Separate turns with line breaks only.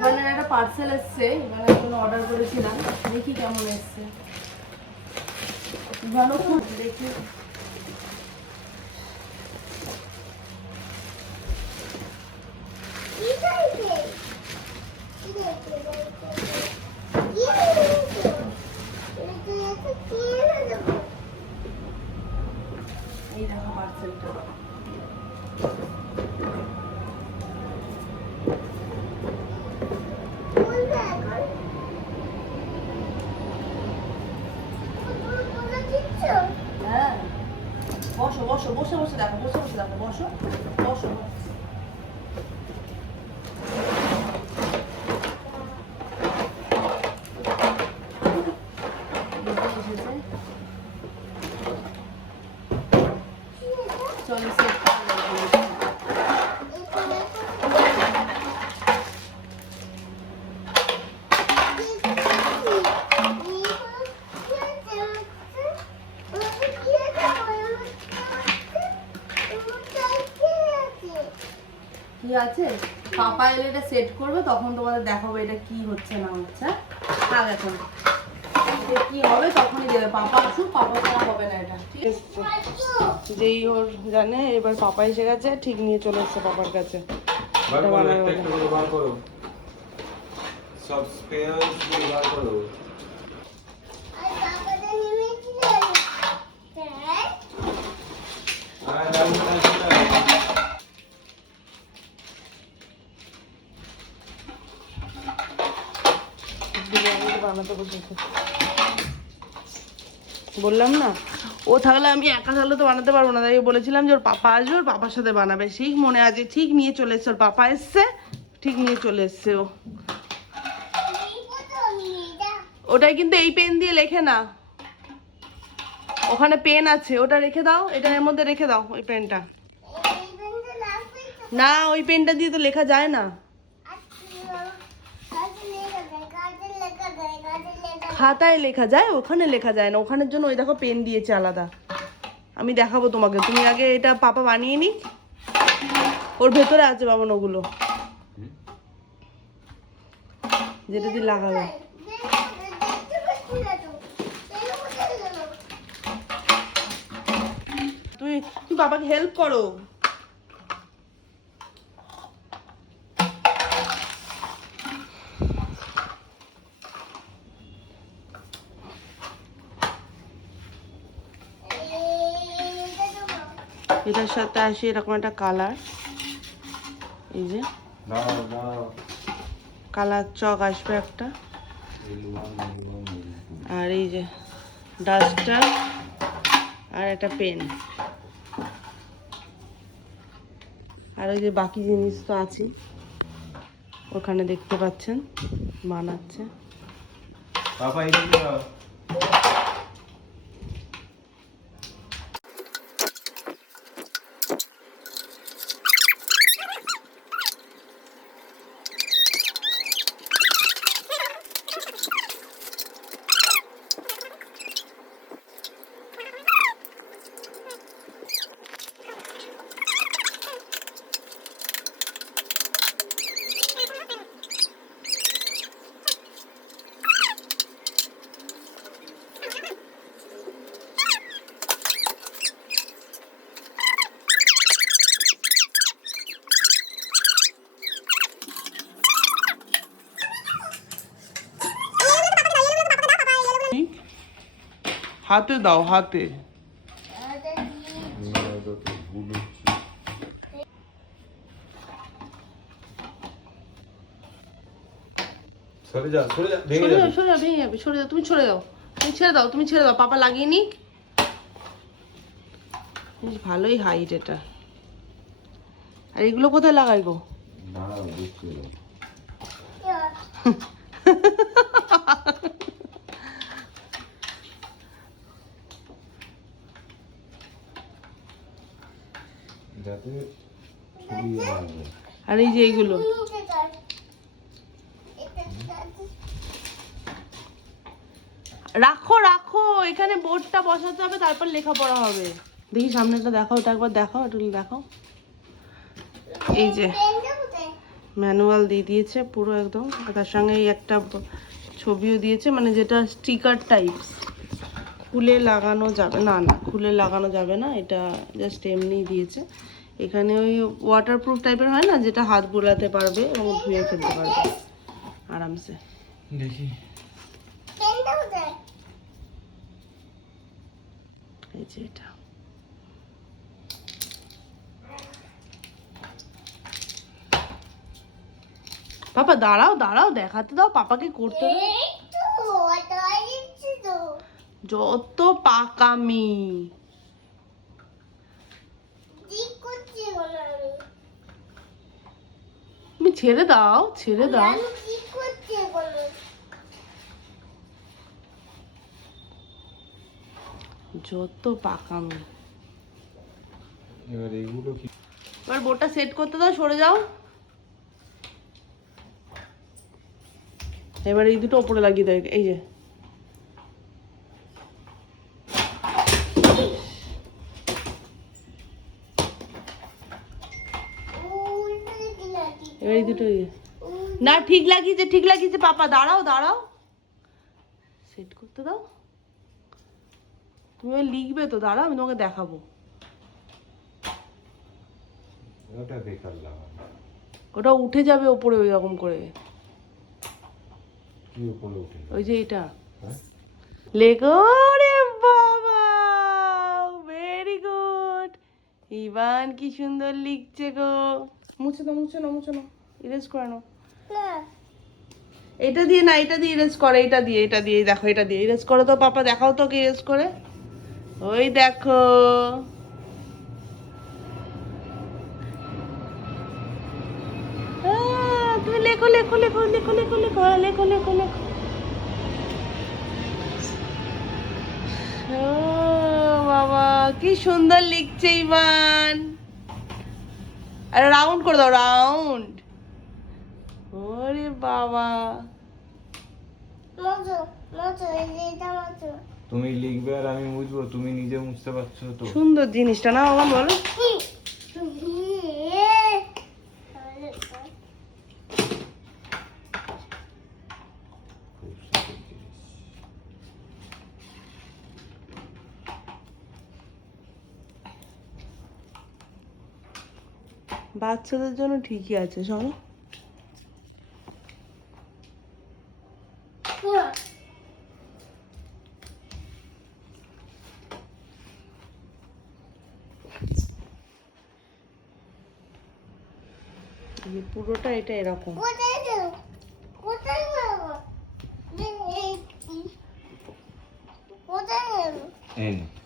ইভানের একটা পার্সেল এসছে ইভানের জন্য অর্ডার করেছিলাম। দেখি কেমন এসছে। ভালো খুব দেখি এই দেখো পার্সেলটা হ্যাঁ বসো বসো দেখো বসে বসে দেখো বসো বসো আছে পাপা এলে এটা সেট করবে তখন তোমাদের দেখাবো এটা কি হচ্ছে না হচ্ছে থাক এখন কি হবে তখনই দেবে পাপা আসুক পাপা ছাড়া হবে না এটা ঠিক যেই ওর জানে এবার পাপা এসে গেছে ঠিক নিয়ে চলে এসছে পাপার কাছে
সব স্পেয়ার করো আর
বললাম না? ও থাকলে আমি একা থাকলে তো বানাতে পারব না। তাই বলেছিলাম যে ওর পাপা আসবে, ওর পাপার সাথে বানাবে। ঠিক মনে আছে, ঠিক নিয়ে চলে এসছে, ওর পাপা এসছে, ঠিক নিয়ে চলে এসছে ও। ওটাই কিন্তু এই পেন দিয়ে লেখে না। ওখানে পেন আছে, ওটা রেখে দাও, এটা এর মধ্যে রেখে দাও, ওই পেনটা। না, ওই পেনটা দিয়ে তো লেখা যায় না। খাতায় লেখা যায়, ওখানে লেখা যায় না। ওখানের জন্য ওই দেখো পেন দিয়েছে আলাদা। আমি দেখাবো তোমাকে। তুমি আগে এটা পাপা বানিয়ে নি ওর ভেতরে আছে বাবন ওগুলো। যেটা দিয়ে লাগাবে তুই তুমি বাবাকে হেল্প করো। এটার সাথে আসে এরকম একটা কালার এই যে। কালার চক আসবে একটা। আর এই যে ডাস্টার আর একটা পেন আর ওই যে বাকি জিনিস তো আছে ওখানে দেখতে পাচ্ছেন, বানাচ্ছে।
পাপা
হাতে দাও হাতে।
সরে সরে ভেঙে
সরে যাও
যাবে।
সরে যাও ভেঙে যাবে সরে যাও তুমি সরে যাও তুমি ছেড়ে দাও তুমি ছেড়ে দাও পাপা লাগিয়ে নিক। বেশ ভালোই হাইট এটা। আর এগুলো কোথায় লাগাই গো?
যাতে ছবি
আর এই যে এইগুলো? রাখো রাখো, এখানে বোর্ডটা বসাতে হবে, তারপর লেখাপড়া হবে। দেখি সামনেটা দেখাও, ওটা একবার দেখাও একটু দেখাও। এই যে, ম্যানুয়াল দিয়ে দিয়েছে পুরো একদম তার সঙ্গে এই একটা ছবিও দিয়েছে মানে যেটা স্টিকার টাইপস। খুলে লাগানো যাবে না না খুলে লাগানো যাবে না এটা জাস্ট এমনিই দিয়েছে। এখানে ওই ওয়াটারপ্রুফ টাইপের হয় না যেটা হাত বোলাতে পারবে এবং ধুয়ে ফেলতে পারবে। আরামসে।
দেখি।
এই যে এটা। পাপা দাঁড়াও দাঁড়াও দেখাতে দাও পাপাকে করতে দাও। যত পাকামি। তুমি ছেড়ে দাও ছেড়ে দাও। যত পাকামি।
এবার এইগুলো কি?
এবার বোর্ডটা সেট করতে দাও সরে যাও। এবার এই দুটো ওপরে লাগিয়ে দাও এই যে এবার এই দুটো এই যে। না ঠিক লাগিয়েছে ঠিক লাগিয়েছে পাপা দাঁড়াও দাঁড়াও। সেট করতে দাও। তুমি লিখবে তো দাঁড়াও আমি তোমাকে দেখাবো।
ওটা বেকার
ওটা উঠে যাবে ওপরে ওই রকম করে।
কি উপরে উঠে
ওই যে এটা।
হ্যাঁ?
লেগো রে বাবা ভেরি গুড ইভান কি সুন্দর লিখছে গো। মুছে দাও মুছে নাও মুছে নাও। ইরেজ করে নাও। এটা দিয়ে না এটা দিয়ে ইরেজ করে এটা দিয়ে এটা দিয়ে দেখো এটা দিয়ে ইরেজ করো তো পাপা দেখাও তো কি ইরেজ করে। ওই দেখো। তুমি লেখো লেখো লেখো লেখো লেখো লেখো হ্যাঁ, লেখো লেখো লেখো। বাবা কি সুন্দর লিখছে ইমান আরে রাউন্ড করে দাও রাউন্ড বাবা।
তুমি লিখবে আর আমি বুঝব তুমি নিজে বুঝতে পারছ তো।
সুন্দর জিনিসটা না বাবা বলো। বাচ্চাদের জন্য ঠিকই আছে শোনো। এই পুরোটা এটা এরকম।
এই নে।